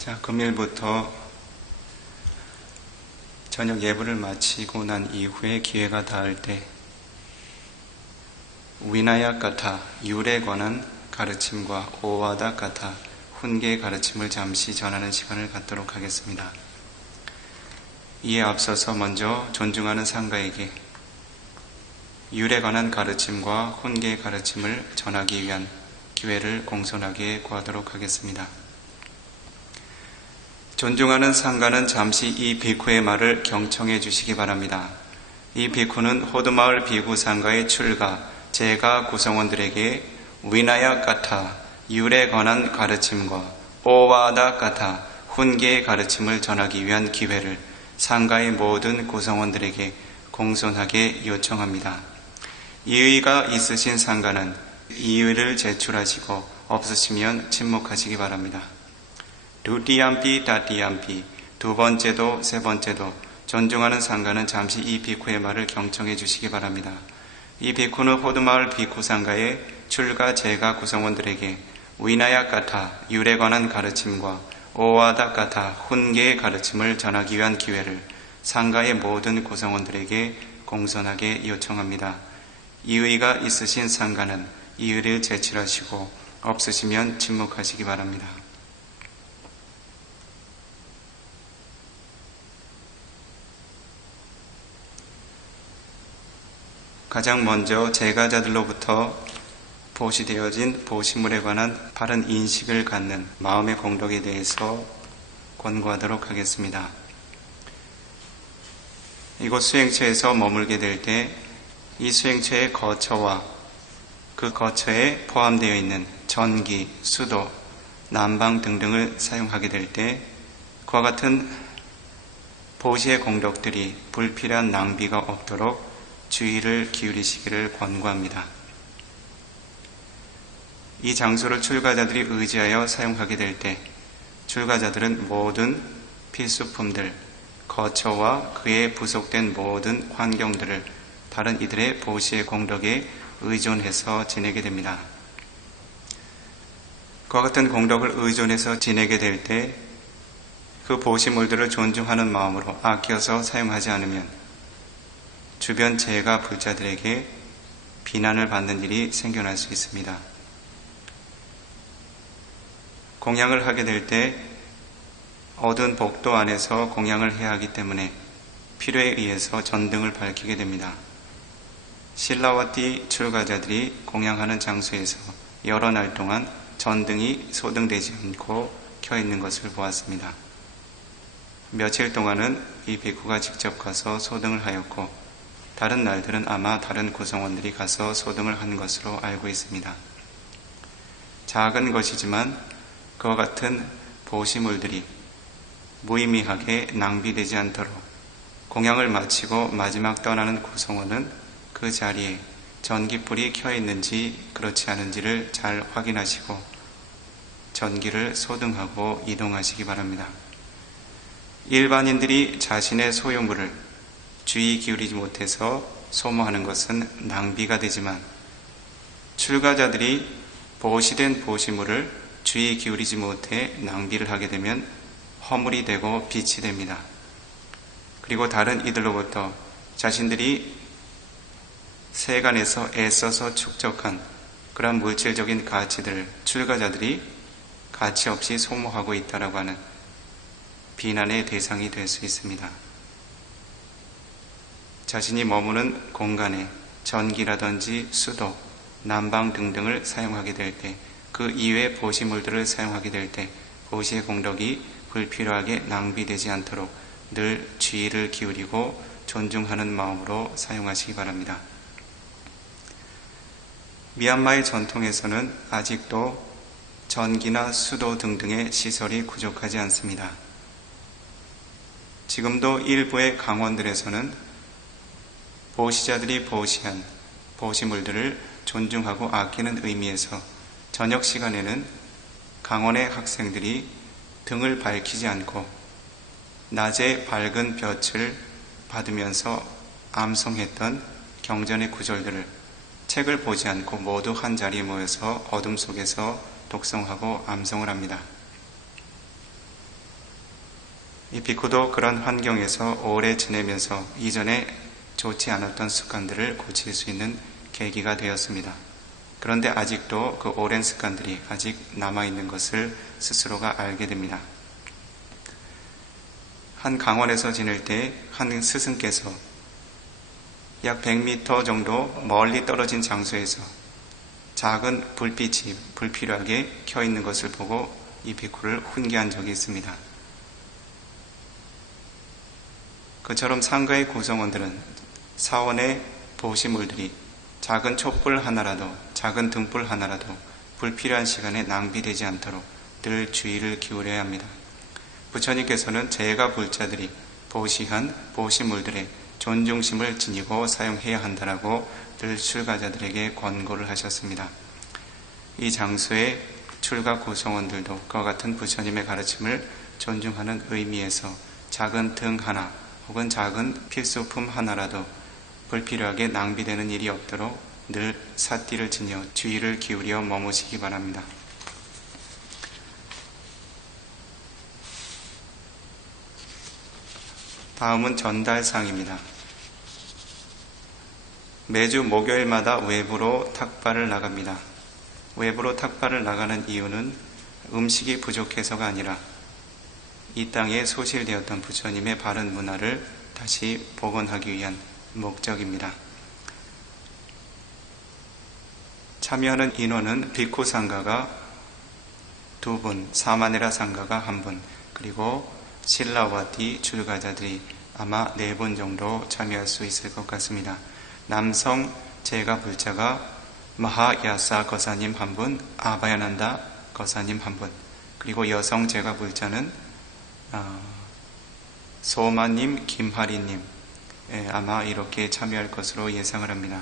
자, 금일부터 저녁 예불을 마치고 난 이후에 기회가 닿을 때 위나야 까타 율에 관한 가르침과 오와다 까타 훈계의 가르침을 잠시 전하는 시간을 갖도록 하겠습니다. 이에 앞서서 먼저 존중하는 상가에게 율에 관한 가르침과 훈계의 가르침을 전하기 위한 기회를 공손하게 구하도록 하겠습니다. 존중하는 상가는 잠시 이 비쿠의 말을 경청해 주시기 바랍니다. 이 비쿠는 호두마을 비구 상가의 출가, 제가 구성원들에게 위나야 까타, 율에 관한 가르침과 오와다 까타, 훈계의 가르침을 전하기 위한 기회를 상가의 모든 구성원들에게 공손하게 요청합니다. 이의가 있으신 상가는 이의를 제출하시고 없으시면 침묵하시기 바랍니다. 두띠암피 다띠암피 두 번째도 세 번째도 존중하는 상가는 잠시 이 비쿠의 말을 경청해 주시기 바랍니다. 이 비쿠는 호두마을 비쿠 상가의 출가 제가 구성원들에게 위나야 까타 율에 관한 가르침과 오와다 까타 훈계의 가르침을 전하기 위한 기회를 상가의 모든 구성원들에게 공손하게 요청합니다. 이의가 있으신 상가는 이의를 제출하시고 없으시면 침묵하시기 바랍니다. 가장 먼저 제가자들로부터 보시 되어진 보시물에 관한 바른 인식을 갖는 마음의 공덕에 대해서 권고하도록 하겠습니다. 이곳 수행처에서 머물게 될 때 이 수행처의 거처와 그 거처에 포함되어 있는 전기, 수도, 난방 등등을 사용하게 될 때 그와 같은 보시의 공덕들이 불필요한 낭비가 없도록 주의를 기울이시기를 권고합니다. 이 장소를 출가자들이 의지하여 사용하게 될 때 출가자들은 모든 필수품들, 거처와 그에 부속된 모든 환경들을 다른 이들의 보시의 공덕에 의존해서 지내게 됩니다. 그와 같은 공덕을 의존해서 지내게 될 때 그 보시물들을 존중하는 마음으로 아껴서 사용하지 않으면 주변 재가 불자들에게 비난을 받는 일이 생겨날 수 있습니다. 공양을 하게 될 때 얻은 복도 안에서 공양을 해야 하기 때문에 필요에 의해서 전등을 밝히게 됩니다. 신라와 띠 출가자들이 공양하는 장소에서 여러 날 동안 전등이 소등되지 않고 켜 있는 것을 보았습니다. 며칠 동안은 이 비구가 직접 가서 소등을 하였고 다른 날들은 아마 다른 구성원들이 가서 소등을 한 것으로 알고 있습니다. 작은 것이지만 그와 같은 보시물들이 무의미하게 낭비되지 않도록 공양을 마치고 마지막 떠나는 구성원은 그 자리에 전기불이 켜 있는지 그렇지 않은지를 잘 확인하시고 전기를 소등하고 이동하시기 바랍니다. 일반인들이 자신의 소유물을 주의 기울이지 못해서 소모하는 것은 낭비가 되지만 출가자들이 보시된 보시물을 주의 기울이지 못해 낭비를 하게 되면 허물이 되고 빛이 됩니다. 그리고 다른 이들로부터 자신들이 세간에서 애써서 축적한 그런 물질적인 가치들을 출가자들이 가치 없이 소모하고 있다라고 하는 비난의 대상이 될 수 있습니다. 자신이 머무는 공간에 전기라든지 수도, 난방 등등을 사용하게 될 때, 그 이외의 보시물들을 사용하게 될 때, 보시의 공덕이 불필요하게 낭비되지 않도록 늘 주의를 기울이고 존중하는 마음으로 사용하시기 바랍니다. 미얀마의 전통에서는 아직도 전기나 수도 등등의 시설이 부족하지 않습니다. 지금도 일부의 강원들에서는 보시자들이 보시한 보시물들을 존중하고 아끼는 의미에서 저녁 시간에는 강원의 학생들이 등을 밝히지 않고 낮에 밝은 볕을 받으면서 암송했던 경전의 구절들을 책을 보지 않고 모두 한 자리에 모여서 어둠 속에서 독성하고 암송을 합니다. 이 비쿠도 그런 환경에서 오래 지내면서 이전에 좋지 않았던 습관들을 고칠 수 있는 계기가 되었습니다. 그런데 아직도 그 오랜 습관들이 아직 남아있는 것을 스스로가 알게 됩니다. 한 강원에서 지낼 때 한 스승께서 약 100m 정도 멀리 떨어진 장소에서 작은 불빛이 불필요하게 켜 있는 것을 보고 이 비쿠를 훈계한 적이 있습니다. 그처럼 상가의 구성원들은 사원의 보시물들이 작은 촛불 하나라도 작은 등불 하나라도 불필요한 시간에 낭비되지 않도록 늘 주의를 기울여야 합니다. 부처님께서는 제가 불자들이 보시한 보시물들의 존중심을 지니고 사용해야 한다라고 늘 출가자들에게 권고를 하셨습니다. 이 장소의 출가 구성원들도 그와 같은 부처님의 가르침을 존중하는 의미에서 작은 등 하나 혹은 작은 필수품 하나라도 불필요하게 낭비되는 일이 없도록 늘 사띠를 지녀 주의를 기울여 머무시기 바랍니다. 다음은 전달상입니다. 매주 목요일마다 외부로 탁발을 나갑니다. 외부로 탁발을 나가는 이유는 음식이 부족해서가 아니라 이 땅에 소실되었던 부처님의 바른 문화를 다시 복원하기 위한 목적입니다. 참여하는 인원은 비쿠 상가가 두 분, 사마네라 상가가 한 분, 그리고 신라와티 출가자들이 아마 네 분 정도 참여할 수 있을 것 같습니다. 남성 제가 불자가 마하야사 거사님 한 분, 아바야난다 거사님 한 분, 그리고 여성 제가 불자는 어, 소마님, 김하리님 예, 아마 이렇게 참여할 것으로 예상을 합니다.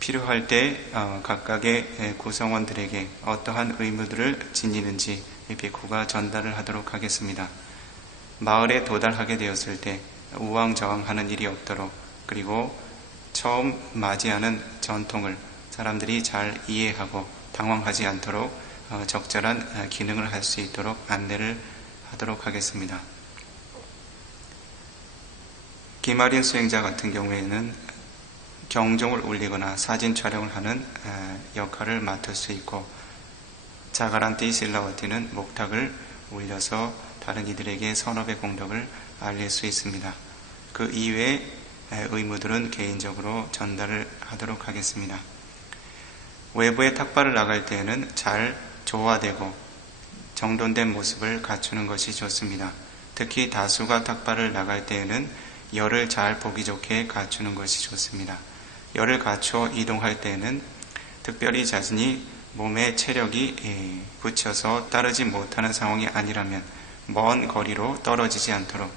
필요할 때 어, 각각의 예, 구성원들에게 어떠한 의무들을 지니는지 이 비쿠가 전달을 하도록 하겠습니다. 마을에 도달하게 되었을 때 우왕좌왕하는 일이 없도록 그리고 처음 맞이하는 전통을 사람들이 잘 이해하고 당황하지 않도록 어, 적절한 어, 기능을 할 수 있도록 안내를 하도록 하겠습니다. 기마린 수행자 같은 경우에는 경종을 울리거나 사진 촬영을 하는 역할을 맡을 수 있고 자가란티 실라와티는 목탁을 울려서 다른 이들에게 선업의 공덕을 알릴 수 있습니다. 그 이외의 의무들은 개인적으로 전달을 하도록 하겠습니다. 외부에 탁발을 나갈 때에는 잘 조화되고 정돈된 모습을 갖추는 것이 좋습니다. 특히 다수가 탁발을 나갈 때에는 열을 잘 보기 좋게 갖추는 것이 좋습니다. 열을 갖추어 이동할 때에는 특별히 자신이 몸에 체력이 예, 붙여서 따르지 못하는 상황이 아니라면 먼 거리로 떨어지지 않도록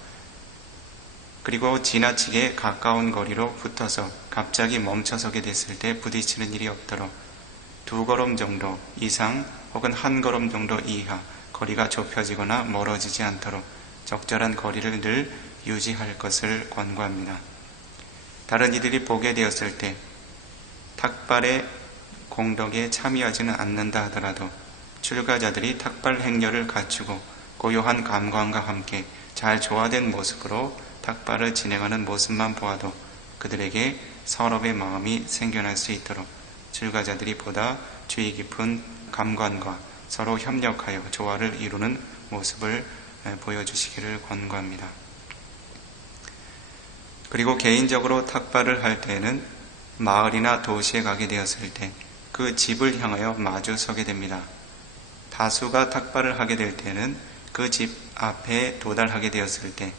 그리고 지나치게 가까운 거리로 붙어서 갑자기 멈춰서게 됐을 때 부딪히는 일이 없도록 두 걸음 정도 이상 혹은 한 걸음 정도 이하 거리가 좁혀지거나 멀어지지 않도록 적절한 거리를 늘 유지할 것을 권고합니다. 다른 이들이 보게 되었을 때 탁발의 공덕에 참여하지는 않는다 하더라도 출가자들이 탁발 행렬을 갖추고 고요한 감광과 함께 잘 조화된 모습으로 탁발을 진행하는 모습만 보아도 그들에게 서럽의 마음이 생겨날 수 있도록 출가자들이 보다 주의 깊은 감관과 서로 협력하여 조화를 이루는 모습을 보여주시기를 권고합니다. 그리고 개인적으로 탁발을 할 때에는 마을이나 도시에 가게 되었을 때 그 집을 향하여 마주 서게 됩니다. 다수가 탁발을 하게 될 때는 그 집 앞에 도달하게 되었을 때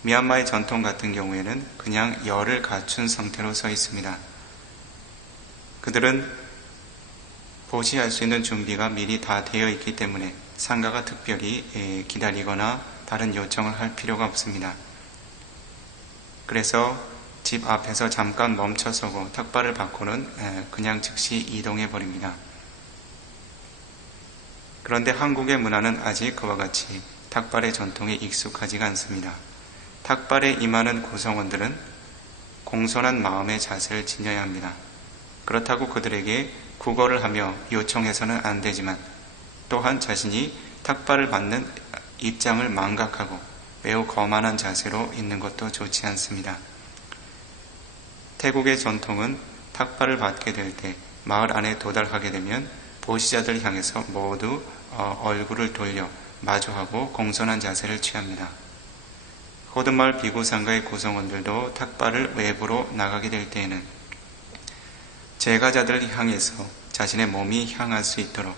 미얀마의 전통 같은 경우에는 그냥 열을 갖춘 상태로 서 있습니다. 그들은 보시할 수 있는 준비가 미리 다 되어 있기 때문에 상가가 특별히 예, 기다리거나 다른 요청을 할 필요가 없습니다. 그래서 집 앞에서 잠깐 멈춰서고 탁발을 받고는 예, 그냥 즉시 이동해 버립니다. 그런데 한국의 문화는 아직 그와 같이 탁발의 전통에 익숙하지가 않습니다. 탁발에 임하는 구성원들은 공손한 마음의 자세를 지녀야 합니다. 그렇다고 그들에게 구걸을 하며 요청해서는 안 되지만 또한 자신이 탁발을 받는 입장을 망각하고 매우 거만한 자세로 있는 것도 좋지 않습니다. 태국의 전통은 탁발을 받게 될 때 마을 안에 도달하게 되면 보시자들 향해서 모두 어, 얼굴을 돌려 마주하고 공손한 자세를 취합니다. 호드마을 비구상가의 구성원들도 탁발을 외부로 나가게 될 때에는 제가자들을 향해서 자신의 몸이 향할 수 있도록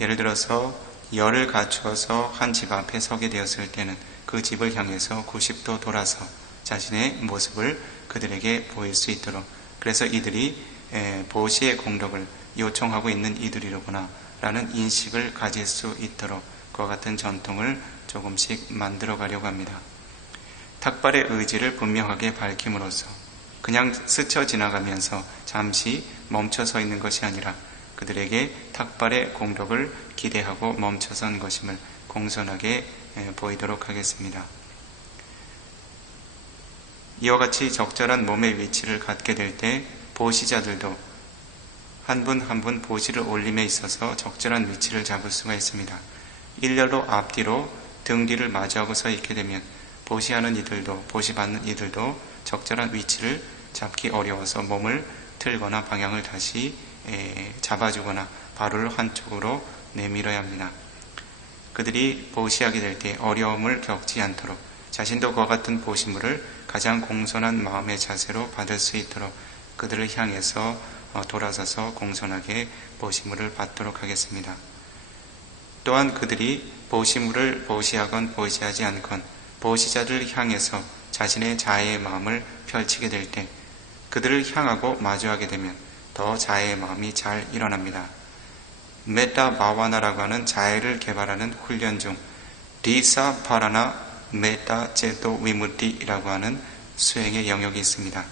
예를 들어서 열을 갖추어서 한 집 앞에 서게 되었을 때는 그 집을 향해서 90도 돌아서 자신의 모습을 그들에게 보일 수 있도록 그래서 이들이 에, 보시의 공덕을 요청하고 있는 이들이로구나 라는 인식을 가질 수 있도록 그와 같은 전통을 조금씩 만들어 가려고 합니다. 탁발의 의지를 분명하게 밝힘으로써 그냥 스쳐 지나가면서 잠시 멈춰 서 있는 것이 아니라 그들에게 탁발의 공덕을 기대하고 멈춰선 것임을 공손하게 에, 보이도록 하겠습니다. 이와 같이 적절한 몸의 위치를 갖게 될 때 보시자들도 한 분 한 분 보시를 올림에 있어서 적절한 위치를 잡을 수가 있습니다. 일렬로 앞뒤로 등 뒤를 마주하고 서 있게 되면 보시하는 이들도 보시받는 이들도 적절한 위치를 잡기 어려워서 몸을 틀거나 방향을 다시 에, 잡아주거나 발을 한쪽으로 내밀어야 합니다. 그들이 보시하게 될 때 어려움을 겪지 않도록 자신도 그와 같은 보시물을 가장 공손한 마음의 자세로 받을 수 있도록 그들을 향해서 어, 돌아서서 공손하게 보시물을 받도록 하겠습니다. 또한 그들이 보시물을 보시하건 보시하지 않건 보시자를 향해서 자신의 자애의 마음을 펼치게 될 때 그들을 향하고 마주하게 되면 더 자애의 마음이 잘 일어납니다. 메타 바와나라고 하는 자애를 개발하는 훈련 중 리사 파라나 메타 제도 위무티라고 하는 수행의 영역이 있습니다.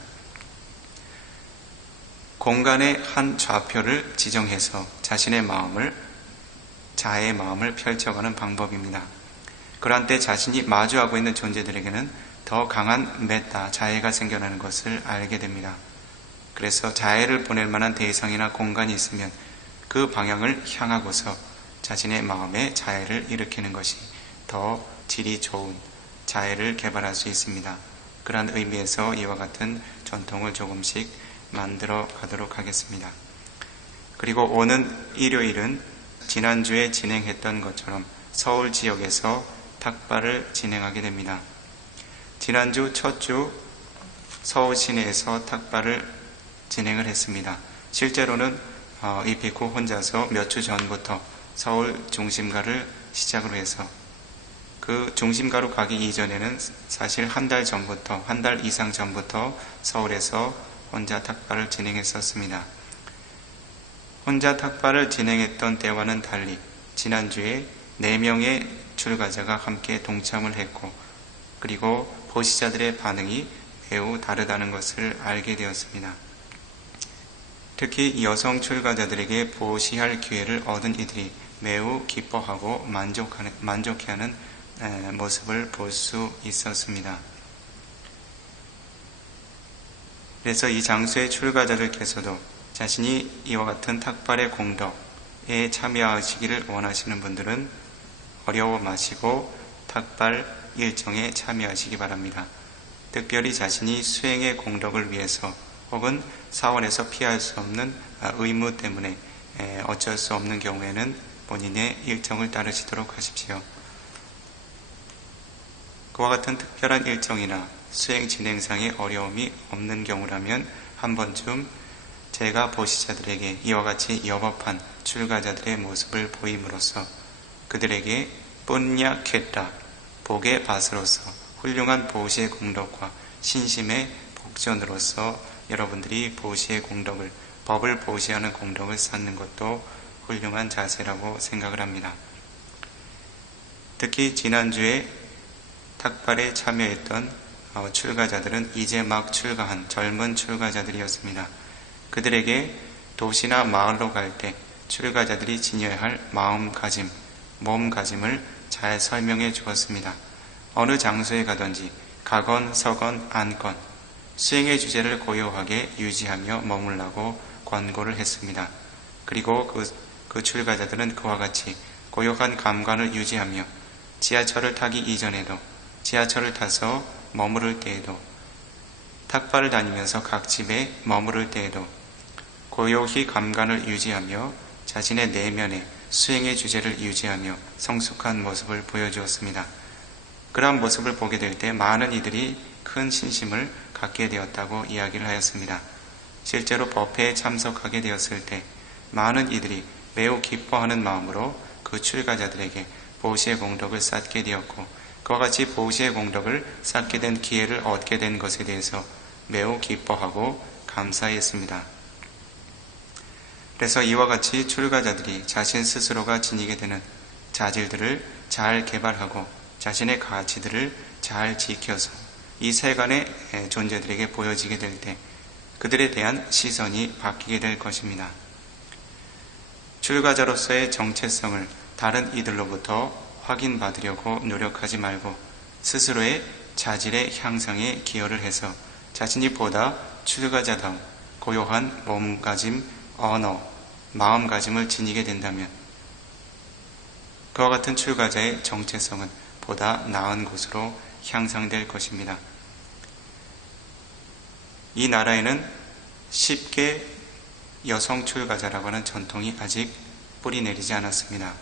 공간의 한 좌표를 지정해서 자신의 마음을 자애의 마음을 펼쳐가는 방법입니다. 그러한 때 자신이 마주하고 있는 존재들에게는 더 강한 메타 자애가 생겨나는 것을 알게 됩니다. 그래서 자애를 보낼 만한 대상이나 공간이 있으면 그 방향을 향하고서 자신의 마음에 자애를 일으키는 것이 더 질이 좋은 자애를 개발할 수 있습니다. 그러한 의미에서 이와 같은 전통을 조금씩 만들어 가도록 하겠습니다. 그리고 오는 일요일은 지난주에 진행했던 것처럼 서울 지역에서 탁발을 진행하게 됩니다. 지난주 첫 주 서울 시내에서 탁발을 진행을 했습니다. 실제로는 어, 이 비코 혼자서 몇 주 전부터 서울 중심가를 시작으로 해서 그 중심가로 가기 이전에는 사실 한 달 전부터, 한 달 이상 전부터 서울에서 혼자 탁발을 진행했었습니다. 혼자 탁발을 진행했던 때와는 달리 지난주에 4명의 출가자가 함께 동참을 했고 그리고 보시자들의 반응이 매우 다르다는 것을 알게 되었습니다. 특히 여성 출가자들에게 보시할 기회를 얻은 이들이 매우 기뻐하고 만족하는, 만족해하는 모습을 볼 수 있었습니다. 그래서 이 장소의 출가자들께서도 자신이 이와 같은 탁발의 공덕에 참여하시기를 원하시는 분들은 어려워 마시고 탁발 일정에 참여하시기 바랍니다. 특별히 자신이 수행의 공덕을 위해서 혹은 사원에서 피할 수 없는 의무 때문에 어쩔 수 없는 경우에는 본인의 일정을 따르시도록 하십시오. 그와 같은 특별한 일정이나 수행 진행상의 어려움이 없는 경우라면 한 번쯤 제가 보시자들에게 이와 같이 여법한 출가자들의 모습을 보임으로써 그들에게 뿐냐케다 복의 밭으로서 훌륭한 보시의 공덕과 신심의 복전으로서 여러분들이 보시의 공덕을 법을 보시하는 공덕을 쌓는 것도 훌륭한 자세라고 생각을 합니다. 특히 지난주에 탁발에 참여했던 어, 출가자들은 이제 막 출가한 젊은 출가자들이었습니다. 그들에게 도시나 마을로 갈 때 출가자들이 지녀야 할 마음가짐, 몸가짐을 잘 설명해 주었습니다. 어느 장소에 가든지 가건, 서건, 앉건 수행의 주제를 고요하게 유지하며 머물라고 권고를 했습니다. 그리고 그, 그 출가자들은 그와 같이 고요한 감관을 유지하며 지하철을 타기 이전에도 지하철을 타서 머무를 때에도 탁발을 다니면서 각 집에 머무를 때에도 고요히 감관을 유지하며 자신의 내면에 수행의 주제를 유지하며 성숙한 모습을 보여주었습니다. 그러한 모습을 보게 될 때 많은 이들이 큰 신심을 갖게 되었다고 이야기를 하였습니다. 실제로 법회에 참석하게 되었을 때 많은 이들이 매우 기뻐하는 마음으로 그 출가자들에게 보시의 공덕을 쌓게 되었고 그와 같이 보시의 공덕을 쌓게 된 기회를 얻게 된 것에 대해서 매우 기뻐하고 감사했습니다. 그래서 이와 같이 출가자들이 자신 스스로가 지니게 되는 자질들을 잘 개발하고 자신의 가치들을 잘 지켜서 이 세간의 존재들에게 보여지게 될 때 그들에 대한 시선이 바뀌게 될 것입니다. 출가자로서의 정체성을 다른 이들로부터 확인받으려고 노력하지 말고 스스로의 자질의 향상에 기여를 해서 자신이 보다 출가자다운 고요한 몸가짐, 언어, 마음가짐을 지니게 된다면 그와 같은 출가자의 정체성은 보다 나은 곳으로 향상될 것입니다. 이 나라에는 쉽게 여성 출가자라고 하는 전통이 아직 뿌리 내리지 않았습니다.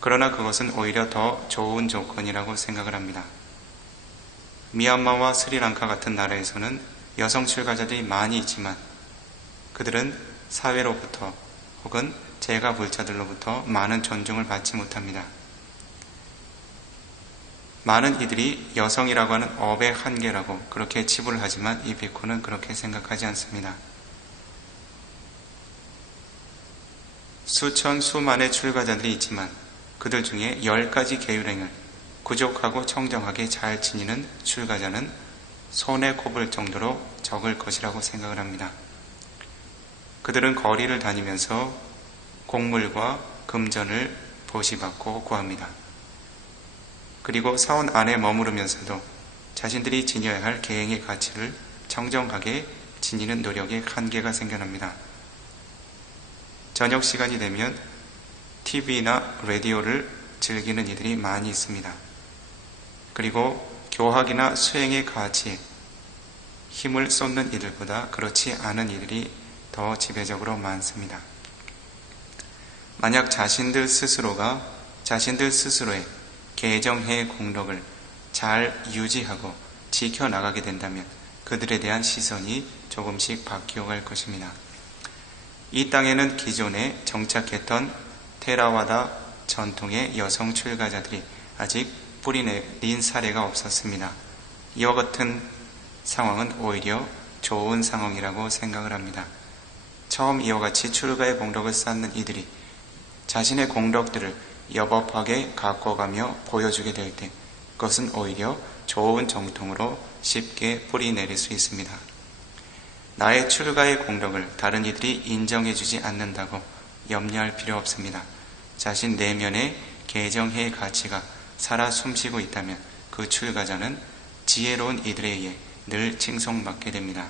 그러나 그것은 오히려 더 좋은 조건이라고 생각을 합니다. 미얀마와 스리랑카 같은 나라에서는 여성 출가자들이 많이 있지만 그들은 사회로부터 혹은 제가 불자들로부터 많은 존중을 받지 못합니다. 많은 이들이 여성이라고 하는 업의 한계라고 그렇게 치부를 하지만 이 비코는 그렇게 생각하지 않습니다. 수천 수만의 출가자들이 있지만 그들 중에 열 가지 계율행을 구족하고 청정하게 잘 지니는 출가자는 손에 꼽을 정도로 적을 것이라고 생각을 합니다. 그들은 거리를 다니면서 곡물과 금전을 보시받고 구합니다. 그리고 사원 안에 머무르면서도 자신들이 지녀야 할 계행의 가치를 정정하게 지니는 노력에 한계가 생겨납니다. 저녁 시간이 되면 TV나 라디오를 즐기는 이들이 많이 있습니다. 그리고 교학이나 수행의 가치에 힘을 쏟는 이들보다 그렇지 않은 이들이 더 지배적으로 많습니다. 만약 자신들 스스로가 자신들 스스로의 개정해 공덕을 잘 유지하고 지켜나가게 된다면 그들에 대한 시선이 조금씩 바뀌어갈 것입니다. 이 땅에는 기존에 정착했던 테라와다 전통의 여성 출가자들이 아직 뿌리 내린 사례가 없었습니다. 이와 같은 상황은 오히려 좋은 상황이라고 생각을 합니다. 처음 이와 같이 출가의 공덕을 쌓는 이들이 자신의 공덕들을 여법하게 가꿔가며 보여주게 될 때 그것은 오히려 좋은 정통으로 쉽게 뿌리 내릴 수 있습니다. 나의 출가의 공덕을 다른 이들이 인정해주지 않는다고 염려할 필요 없습니다. 자신 내면의 개정해의 가치가 살아 숨쉬고 있다면 그 출가자는 지혜로운 이들에 의해 늘 칭송받게 됩니다.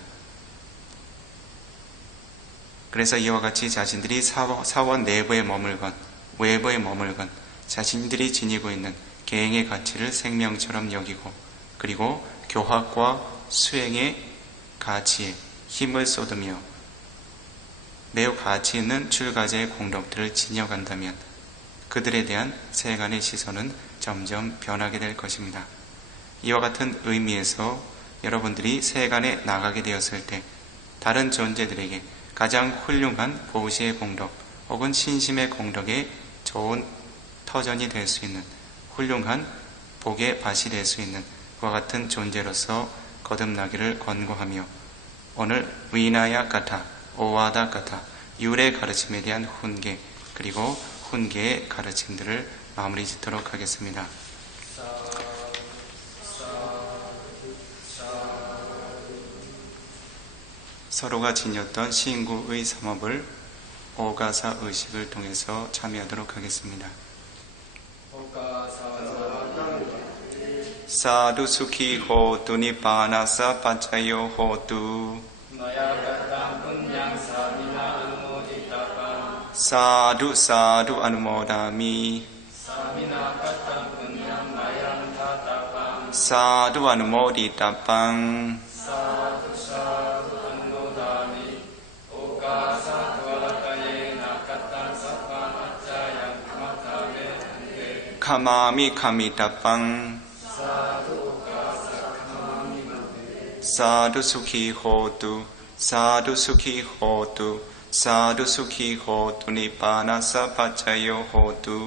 그래서 이와 같이 자신들이 사원 내부에 머물건 외부에 머물건 자신들이 지니고 있는 계행의 가치를 생명처럼 여기고 그리고 교학과 수행의 가치에 힘을 쏟으며 매우 가치 있는 출가자의 공덕들을 지녀간다면 그들에 대한 세간의 시선은 점점 변하게 될 것입니다. 이와 같은 의미에서 여러분들이 세간에 나가게 되었을 때 다른 존재들에게 가장 훌륭한 보시의 공덕 혹은 신심의 공덕에 좋은 터전이 될 수 있는 훌륭한 복의 밭이 될 수 있는 그와 같은 존재로서 거듭나기를 권고하며 오늘 위나야 까타, 오와다 까타, 유래 가르침에 대한 훈계 그리고 훈계의 가르침들을 마무리 짓도록 하겠습니다. 서로가 지녔던 신구의 삼업을 오가사 의식을 통해서 참여하도록 하겠습니다. 사두 수키 호두 니바나사 파차요 호두. 사두 사두 아누모다미. 사두 아누모디타빵. ခမာမိခမိတပံသာဓုสุขีဟောတုသာဓုสุขีဟောတုသာဓုสุขีဟောတုနိပါဏသဗ္ဗချယောဟောတု